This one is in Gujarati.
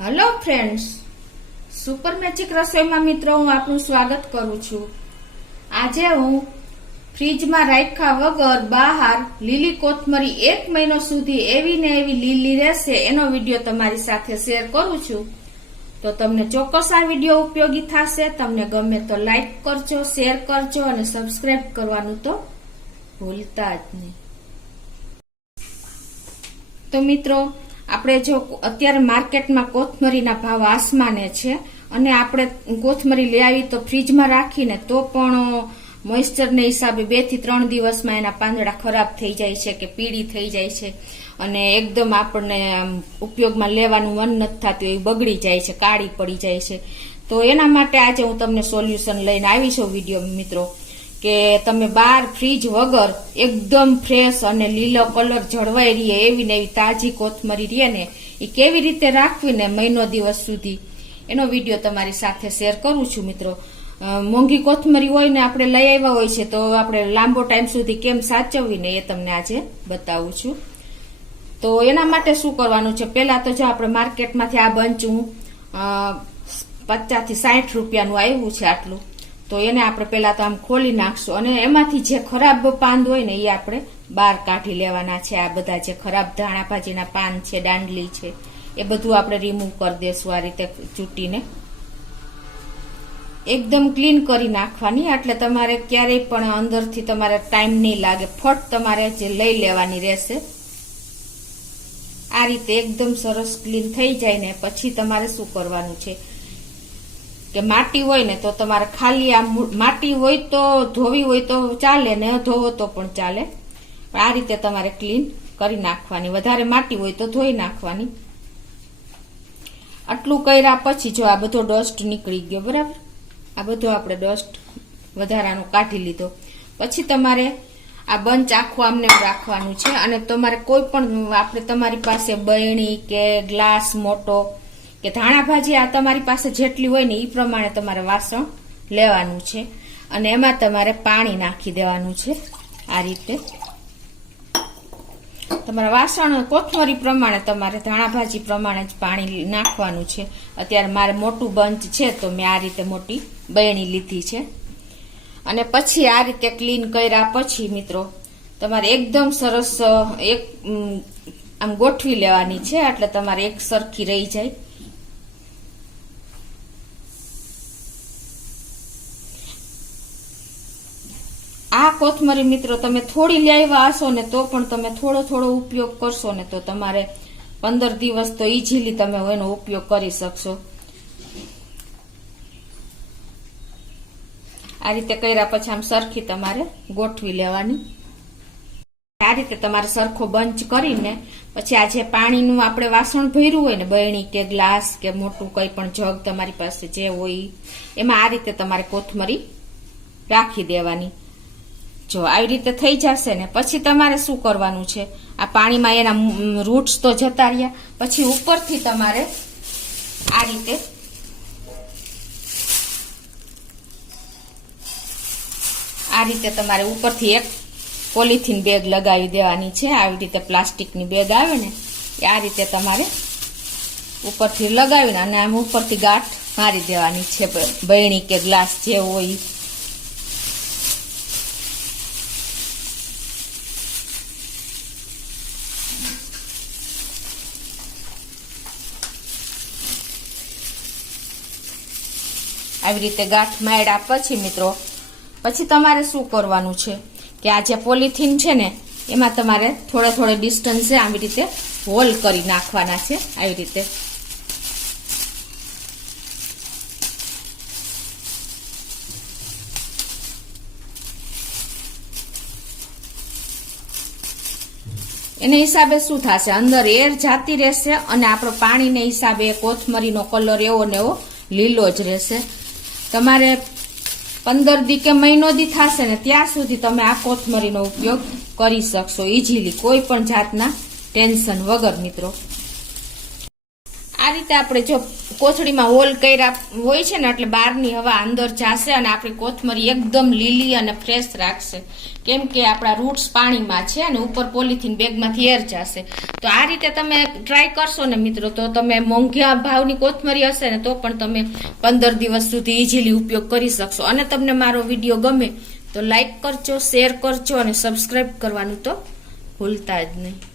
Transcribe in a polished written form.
હેલો ફ્રેન્ડ્સ, સુપર મેજિક રસોઈમાં મિત્રો હું આપનું સ્વાગત કરું છું। આજે હું ફ્રીજમાં રાખ્યા વગર બહાર લીલી કોથમરી 1 મહિનો સુધી એવી ને એવી લીલી રહેશે એનો વિડીયો તમારી સાથે શેર કરું છું। તો તમને ચોક્કસ આ વિડીયો ઉપયોગી થશે। તમને ગમે તો લાઈક કરજો, શેર કરજો અને સબસ્ક્રાઇબ કરવાનું તો ભૂલતા જ નહીં। તો મિત્રો, આપણે જો અત્યારે માર્કેટમાં કોથમરીના ભાવ આસમાને છે અને આપણે કોથમરી લઈ આવી તો ફ્રીજમાં રાખીને તો પણ મોઇસ્ચરને હિસાબે 2 થી 3 દિવસમાં એના પાંદડા ખરાબ થઈ જાય છે કે પીળી થઈ જાય છે અને એકદમ આપણને ઉપયોગમાં લેવાનું મન નથી થતું, એ બગડી જાય છે, કાળી પડી જાય છે। તો એના માટે આજે હું તમને સોલ્યુશન લઈને આવી છું વિડીયો મિત્રો, કે તમે બહાર ફ્રીજ વગર એકદમ ફ્રેશ અને લીલો કલર જળવાઈ રહે એવી ને એવી તાજી કોથમરી રહે ને એ કેવી રીતે રાખવી ને મહિનો દિવસ સુધી એનો વિડીયો તમારી સાથે શેર કરું છું મિત્રો। મોંઘી કોથમરી હોય ને આપણે લઈ આવ્યા હોય છે તો આપણે લાંબો ટાઈમ સુધી કેમ સાચવવી ને એ તમને આજે બતાવું છું। તો એના માટે શું કરવાનું છે, પેલા તો જો આપણે માર્કેટમાંથી આ બંચ હું 50 થી 60 રૂપિયાનું આવ્યું છે આટલું, તો એને આપણે પેલા તો આમ ખોલી નાખશું અને એમાંથી જે ખરાબ પાંદ હોય ને એ આપણે બહાર કાઢી લેવાના છે। આ બધા જે ખરાબ ધાણા ભાજીના પાન છે, દાંડલી છે, એ બધું આપણે રિમૂવ કરી દેશું આ રીતે ચૂંટીને, એકદમ ક્લીન કરી નાખવાની। એટલે તમારે ક્યારેય પણ અંદરથી તમારે ટાઈમ નહીં લાગે, ફટ તમારે જે લઈ લેવાની રહેશે। આ રીતે એકદમ સરસ ક્લીન થઈ જાય ને પછી તમારે શું કરવાનું છે કે માટી હોય ને તો તમારે ખાલી આ માટી હોય તો ધોવી હોય તો ચાલે ને ધોવો તો પણ ચાલે, પણ આ રીતે તમારે ક્લીન કરી નાખવાની। વધારે માટી હોય તો ધોઈ નાખવાની। આટલું કર્યા પછી જો આ બધો ડસ્ટ નીકળી ગયો, બરાબર, આ બધો આપણે ડસ્ટ વધારાનો કાઢી લીધો પછી તમારે આ બંચ આખું આમને રાખવાનું છે અને તમારે કોઈ પણ આપણે તમારી પાસે બરણી કે ગ્લાસ મોટો કે ધાણા ભાજી આ તમારી પાસે જેટલી હોય ને એ પ્રમાણે તમારે વાસણ લેવાનું છે અને એમાં તમારે પાણી નાખી દેવાનું છે। આ રીતે તમારા વાસણ કોથમરી પ્રમાણે તમારે ધાણા ભાજી પ્રમાણે જ પાણી નાખવાનું છે। અત્યારે મારે મોટું બંચ છે તો મેં આ રીતે મોટી બરણી લીધી છે અને પછી આ રીતે ક્લીન કર્યા પછી મિત્રો તમારે એકદમ સરસ એક આમ ગોઠવી લેવાની છે એટલે તમારે એક સરખી રહી જાય। આ કોથમરી મિત્રો તમે થોડી લેવા હશો ને તો પણ તમે થોડો ઉપયોગ કરશો ને તો તમારે 15 દિવસ તો ઈઝીલી તમે એનો ઉપયોગ કરી શકશો। આ રીતે કર્યા પછી આમ સરખી તમારે ગોઠવી લેવાની। આ રીતે તમારે સરખો બંચ કરીને પછી આ જે પાણીનું આપણે વાસણ ભર્યું હોય ને બરણી કે ગ્લાસ કે મોટું કઈ પણ જગ તમારી પાસે જે હોય એમાં આ રીતે તમારે કોથમરી રાખી દેવાની। જો આવી રીતે થઈ જશે ને પછી તમારે શું કરવાનું છે, આ પાણીમાં એના રૂટ્સ તો જતા રહ્યા પછી ઉપરથી તમારે આ રીતે તમારે ઉપરથી એક પોલિથીન બેગ લગાવી દેવાની છે। આવી રીતે પ્લાસ્ટિકની બેગ આવે ને એ આ રીતે તમારે ઉપરથી લગાવીને અને આમ ઉપરથી ગાંઠ મારી દેવાની છે બરણી કે ગ્લાસ જે હોય। આવી રીતે ગાંઠ માર્યા પછી મિત્રો પછી તમારે શું કરવાનું છે કે આ જે પોલિથીન છે ને એમાં તમારે થોડે ડિસ્ટન્સે આવી રીતે હોલ કરી નાખવાના છે। આવી રીતે એને હિસાબે શું થશે, અંદર એર જાતી રહેશે અને આપણો પાણીને હિસાબે કોથમરીનો કલર એવો ને એવો લીલો જ રહેશે। તમારે 15 દી કે મહિનો દી થશે ને ત્યાં સુધી તમે આ કોથમરીનો ઉપયોગ કરી શકશો ઈઝીલી, કોઈ પણ જાતના ટેન્શન વગર મિત્રો। આ રીતે આપણે જો કોથળીમાં હોલ કર્યા હોય છે ને એટલે બહારની હવા અંદર જશે અને આપણી કોથમરી એકદમ લીલી અને ફ્રેશ રાખશે, કેમ કે આપણા રૂટ્સ પાણીમાં છે અને ઉપર પોલિથીન બેગમાંથી એર જશે. તો આ રીતે તમે ટ્રાય કરશો ને મિત્રો, તો તમે મોંઘા ભાવની કોથમરી હશે ને તો પણ તમે 15 દિવસ સુધી ઇઝીલી ઉપયોગ કરી શકશો. અને તમને મારો વિડીયો ગમે તો લાઈક કરજો, શેર કરજો અને સબસ્ક્રાઈબ કરવાનું તો ભૂલતા જ નહીં.